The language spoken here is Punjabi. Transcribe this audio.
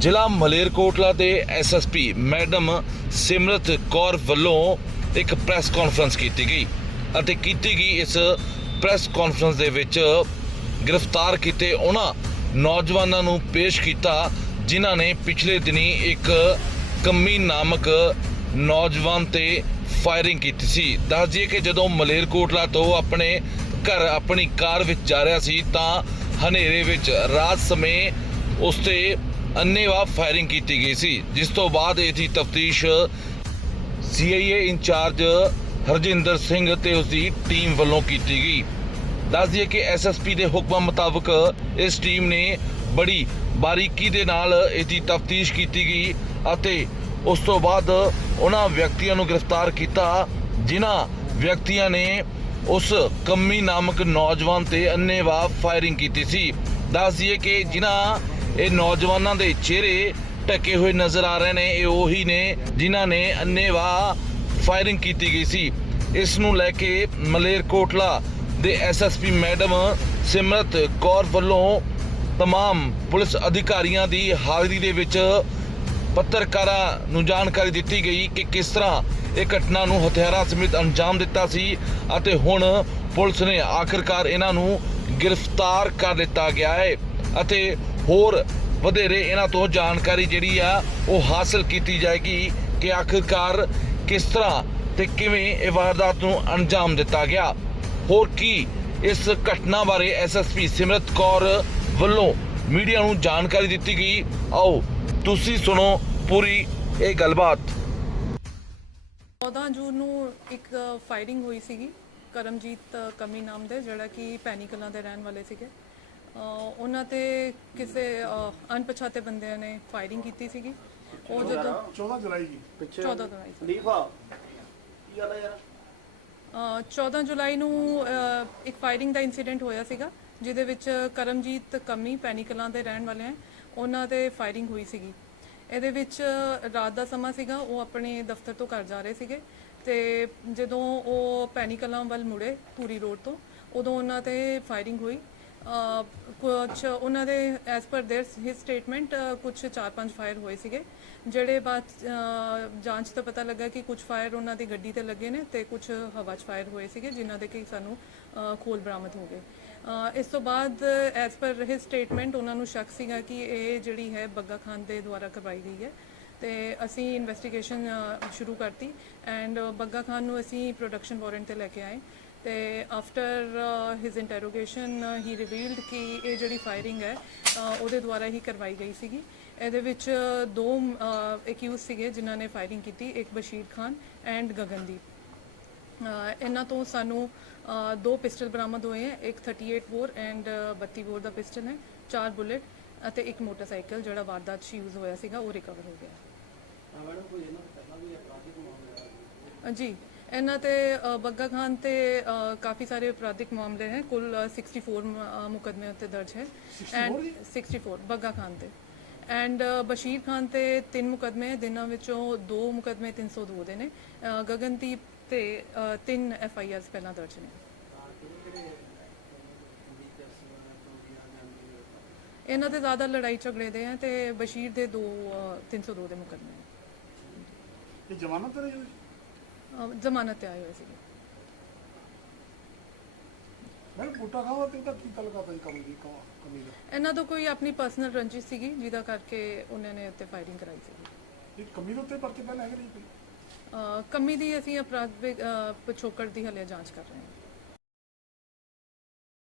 ਜ਼ਿਲ੍ਹਾ ਮਲੇਰਕੋਟਲਾ ਦੇ ਐਸਐਸਪੀ ਮੈਡਮ ਸਿਮਰਤ ਕੌਰ ਵੱਲੋਂ ਇੱਕ ਪ੍ਰੈਸ ਕਾਨਫਰੰਸ ਕੀਤੀ ਗਈ ਅਤੇ ਕੀਤੀ ਗਈ ਇਸ ਪ੍ਰੈਸ ਕਾਨਫਰੰਸ ਦੇ ਵਿੱਚ ਗ੍ਰਿਫਤਾਰ ਕੀਤੇ ਉਹਨਾਂ ਨੌਜਵਾਨਾਂ ਨੂੰ ਪੇਸ਼ ਕੀਤਾ, ਜਿਨ੍ਹਾਂ ਨੇ ਪਿਛਲੇ ਦਿਨੀ ਇੱਕ ਕੰਮੀ ਨਾਮਕ ਨੌਜਵਾਨ ਤੇ ਫਾਇਰਿੰਗ ਕੀਤੀ ਸੀ। ਦੱਸ ਦਈਏ ਕਿ ਜਦੋਂ ਮਲੇਰਕੋਟਲਾ ਤੋਂ ਆਪਣੇ ਘਰ ਆਪਣੀ ਕਾਰ ਵਿੱਚ ਜਾ ਰਿਹਾ ਸੀ ਤਾਂ ਹਨੇਰੇ ਵਿੱਚ ਰਾਤ ਸਮੇਂ ਉਸ ਤੇ ਅੰਨੇਵਾਹ ਫਾਇਰਿੰਗ ਕੀਤੀ ਗਈ ਸੀ, ਜਿਸ ਤੋਂ ਬਾਅਦ ਇਹਦੀ ਤਫਤੀਸ਼ ਸੀਆਈਏ ਇੰਚਾਰਜ ਹਰਜਿੰਦਰ ਸਿੰਘ ਤੇ ਉਸ ਦੀ ਟੀਮ ਵੱਲੋਂ ਕੀਤੀ ਗਈ। ਦੱਸ ਦਈਏ ਕਿ ਐਸਐਸਪੀ ਦੇ ਹੁਕਮਾਂ ਮੁਤਾਬਕ ਇਸ ਟੀਮ ਨੇ ਬੜੀ ਬਾਰੀਕੀ ਦੇ ਨਾਲ ਇਹਦੀ ਤਫਤੀਸ਼ ਕੀਤੀ ਗਈ ਅਤੇ ਉਸ ਤੋਂ ਬਾਅਦ ਉਹਨਾਂ ਵਿਅਕਤੀਆਂ ਨੂੰ ਗ੍ਰਿਫਤਾਰ ਕੀਤਾ, ਜਿਨ੍ਹਾਂ ਵਿਅਕਤੀਆਂ ਨੇ ਉਸ ਕੰਮੀ ਨਾਮਕ ਨੌਜਵਾਨ ਤੇ ਅੰਨੇਵਾਹ ਫਾਇਰਿੰਗ ਕੀਤੀ ਸੀ। ਦੱਸ ਦਈਏ ਕਿ ਜਿਨ੍ਹਾਂ ਇਹ ਨੌਜਵਾਨਾਂ ਦੇ ਚਿਹਰੇ ਢਕੇ ਹੋਏ ਨਜ਼ਰ ਆ ਰਹੇ ਨੇ ਇਹ ਉਹੀ ਨੇ ਜਿਨ੍ਹਾਂ ਨੇ ਅੰਨੇਵਾਹ ਫਾਇਰਿੰਗ ਕੀਤੀ ਗਈ ਸੀ ਇਸ ਨੂੰ ਲੈ ਕੇ ਮਲੇਰਕੋਟਲਾ ਦੇ ਐਸਐਸਪੀ ਮੈਡਮ ਸਿਮਰਤ ਕੌਰ ਵੱਲੋਂ तमाम ਪੁਲਿਸ ਅਧਿਕਾਰੀਆਂ ਦੀ ਹਾਜ਼ਰੀ ਦੇ ਵਿੱਚ ਪੱਤਰਕਾਰਾਂ ਨੂੰ ਜਾਣਕਾਰੀ ਦਿੱਤੀ ਗਈ ਕਿ ਕਿਸ ਤਰ੍ਹਾਂ ਇਹ ਘਟਨਾ ਨੂੰ ਹਥਿਆਰਾਂ ਸਮੇਤ ਅੰਜਾਮ ਦਿੱਤਾ ਸੀ ਅਤੇ ਹੁਣ ਪੁਲਿਸ ਨੇ ਆਖਰਕਾਰ ਇਹਨਾਂ ਨੂੰ ਗ੍ਰਿਫਤਾਰ ਕਰ ਲਿੱਤਾ ਗਿਆ ਹੈ ਅਤੇ ਹੋਰ ਵਧੇਰੇ ਇਹਨਾਂ ਤੋਂ ਜਾਣਕਾਰੀ ਜਿਹੜੀ ਆ ਉਹ ਹਾਸਲ ਕੀਤੀ ਜਾਏਗੀ ਕਿ ਆਖਿਰਕਾਰ ਕਿਸ ਤਰ੍ਹਾਂ ਤੇ ਕਿਵੇਂ ਇਹ ਵਾਰਦਾਤ ਨੂੰ ਅੰਜਾਮ ਦਿੱਤਾ ਗਿਆ। ਹੋਰ ਕੀ ਇਸ ਘਟਨਾ ਬਾਰੇ ਐਸਐਸਪੀ ਸਿਮਰਤ ਕੌਰ ਵੱਲੋਂ ਮੀਡੀਆ ਨੂੰ ਜਾਣਕਾਰੀ ਦਿੱਤੀ ਗਈ। ਆਓ, ਤੁਸੀਂ ਸੁਣੋ ਪੂਰੀ ਇਹ ਗੱਲਬਾਤ। 14 ਜੂਨ ਨੂੰ ਇੱਕ ਫਾਇਰਿੰਗ ਹੋਈ ਸੀਗੀ, ਕਰਮਜੀਤ ਕਮੀ ਨਾਮ ਦੇ, ਜਿਹੜਾ ਕਿ ਪੈਣੀ ਕਲਾਂ ਦੇ ਰਹਿਣ ਵਾਲੇ ਸੀਗੇ। ਉਹਨਾਂ ਤੇ ਕਿਸੇ ਅਣਪਛਾਤੇ ਬੰਦਿਆਂ ਨੇ ਫਾਇਰਿੰਗ ਕੀਤੀ ਸੀਗੀ। ਉਹ ਜਦੋਂ 14 ਜੁਲਾਈ ਜੀ। 14 ਜੁਲਾਈ ਸੀ ਲੀਫਾ ਕੀ ਗੱਲ ਹੈ ਯਾਰ? ਅਹ 14 ਜੁਲਾਈ ਨੂੰ ਇੱਕ ਫਾਇਰਿੰਗ ਦਾ ਇਨਸੀਡੈਂਟ ਹੋਇਆ ਸੀਗਾ ਜਿਹਦੇ ਵਿੱਚ ਕਰਮਜੀਤ ਕਮੀ ਪੈਣੀ ਕਲਾਂ ਦੇ ਰਹਿਣ ਵਾਲੇ ਹੈ। ਉਹਨਾਂ ਤੇ ਫਾਇਰਿੰਗ ਹੋਈ ਸੀਗੀ। ਇਹਦੇ ਵਿੱਚ ਰਾਤ ਦਾ ਸਮਾਂ ਸੀਗਾ ਉਹ ਆਪਣੇ ਦਫ਼ਤਰ ਤੋਂ ਘਰ ਜਾ ਰਹੇ ਸੀਗੇ। ਤੇ ਜਦੋਂ ਉਹ ਪੈਣੀ ਕਲਾਂ ਵੱਲ ਮੁੜੇ ਪੂਰੀ ਰੋਡ ਤੋਂ ਉਦੋਂ ਉਹਨਾਂ ਤੇ ਫਾਇਰਿੰਗ ਹੋਈ। ਕੁਝ ਉਹਨਾਂ ਦੇ as per their his statement ਕੁਝ 4-5 ਫਾਇਰ ਹੋਏ ਸੀਗੇ ਜਿਹੜੇ ਬਾਅਦ ਅਹ, ਜਾਂਚ ਤੋਂ ਪਤਾ ਲੱਗਾ ਕਿ ਕੁਝ ਫਾਇਰ ਉਹਨਾਂ ਦੀ ਗੱਡੀ ਤੇ ਲੱਗੇ ਨੇ ਤੇ ਕੁਝ ਹਵਾ 'ਚ ਫਾਇਰ ਹੋਏ ਸੀਗੇ ਜਿਨ੍ਹਾਂ ਦੇ ਕਿ ਸਾਨੂੰ ਅਹ, ਖੋਲ ਬਰਾਮਦ ਹੋ ਗਏ ਅਹ, ਇਸ ਤੋਂ ਬਾਅਦ ਐਸ ਪਰ ਹਿਸ ਸਟੇਟਮੈਂਟ ਉਹਨਾਂ ਨੂੰ ਸ਼ੱਕ ਸੀਗਾ ਕਿ ਇਹ ਜਿਹੜੀ ਹੈ ਬੱਗਾ ਖਾਨ ਦੇ ਦੁਆਰਾ ਕਰਵਾਈ ਗਈ ਹੈ ਤੇ ਅਸੀਂ ਇਨਵੈਸਟੀਗੇਸ਼ਨ ਸ਼ੁਰੂ ਕਰਤੀ ਐਂਡ ਬੱਗਾ ਖਾਨ ਨੂੰ ਅਸੀਂ ਪ੍ਰੋਡਕਸ਼ਨ ਵਾਰੰਟ ਤੇ ਲੈ ਕੇ ਆਏ ਤੇ after his interrogation he revealed ਕਿ ਇਹ ਜਿਹੜੀ ਫਾਇਰਿੰਗ ਹੈ ਅਹ, ਉਹਦੇ ਦੁਆਰਾ ਹੀ ਕਰਵਾਈ ਗਈ ਸੀਗੀ। ਇਹਦੇ ਵਿੱਚ ਦੋ ਅਕਿਊਜ਼ ਸੀਗੇ ਜਿਨ੍ਹਾਂ ਨੇ ਫਾਇਰਿੰਗ ਕੀਤੀ ਇੱਕ ਬਸ਼ੀਰ ਖਾਨ ਐਂਡ ਗਗਨਦੀਪ। ਇਹਨਾਂ ਤੋਂ ਸਾਨੂੰ ਦੋ ਪਿਸਟਲ ਬਰਾਮਦ ਹੋਏ ਹੈ ਇੱਕ 38 ਬੋਰ ਐਂਡ 32 ਬੋਰ ਦਾ ਪਿਸਟਲ ਹੈ ਚਾਰ ਬੁਲੇਟ ਅਤੇ ਇੱਕ ਮੋਟਰਸਾਈਕਲ ਜਿਹੜਾ ਵਾਰਦਾਤ 'ਚ ਯੂਜ਼ ਹੋਇਆ ਸੀਗਾ ਉਹ ਰਿਕਵਰ ਹੋ ਗਿਆ। ਜੀ। ਇਹਨਾਂ ਤੇ ਬੱਗਾ ਖਾਨ ਤੇ ਕਾਫੀ ਸਾਰੇ ਅਪਰਾਧਿਕ ਮਾਮਲੇ ਹੈ। ਕੁੱਲ 64 ਮ- ਉੱਤੇ ਦਰਜ ਹੈ। ਐਂਡ 64 ਬੱਗਾ ਖਾਨ ਤੇ। ਐਂਡ ਬਸ਼ੀਰ ਖਾਨ ਤੇ ਤਿੰਨ ਮੁਕੱਦਮੇ ਹੈ। ਜਿਨ੍ਹਾਂ ਵਿੱਚੋਂ ਦੋ ਮੁਕੱਦਮੇ 302 ਦੇ ਨੇ। ਗਗਨਦੀਪ ਤੇ ਤਿੰਨ ਐਫ ਆਈ ਆਰਸ ਪਹਿਲਾਂ ਦਰਜ ਨੇ। ਇਹਨਾਂ ਤੇ ਜ਼ਿਆਦਾ ਲੜਾਈ ਝਗੜੇ ਦੇ ਹੈ ਤੇ ਬਸ਼ੀਰ ਦੇ ਦੋ ਅ, 302 ਦੇ ਮੁਕੱਦਮੇ ਇਹ ਜ਼ਮਾਨਤ ਤੇ ਜੀ? ਜ਼ਮਾਨਤ ਤੇ ਆਏ ਹੋਏ ਸੀਗੇ ਮੈਂ ਬੂਟਾ ਖਾਵਾ ਤੇ ਤਾਂ ਕੀ ਤਲਕਾ ਪਈ ਕਮੀ ਦੀ ਕਮਾ ਕਮੀ ਦਾ ਇਹਨਾਂ ਤੋਂ ਕੋਈ ਆਪਣੀ ਪਰਸਨਲ ਰੰਜਿਸ਼ ਸੀਗੀ ਜਿਹਦਾ ਕਰਕੇ ਉਹਨਾਂ ਨੇ ਉੱਤੇ ਫਾਇਰਿੰਗ ਕਰਾਈ ਸੀ ਇਹ ਕਮੀ ਦੇ ਉੱਤੇ ਪਰਚੇ ਪਹਿਲਾਂ ਹੈਗੇ ਨਹੀਂ ਕੋਈ ਅਹ ਕਮੀ ਦੀ ਅਸੀਂ ਅਪਰਾਧ ਵਿ- ਅਹ ਪਿਛੋਕੜ ਦੀ ਹਲੇ ਜਾਂਚ ਕਰ ਰਹੇ ਹਾਂ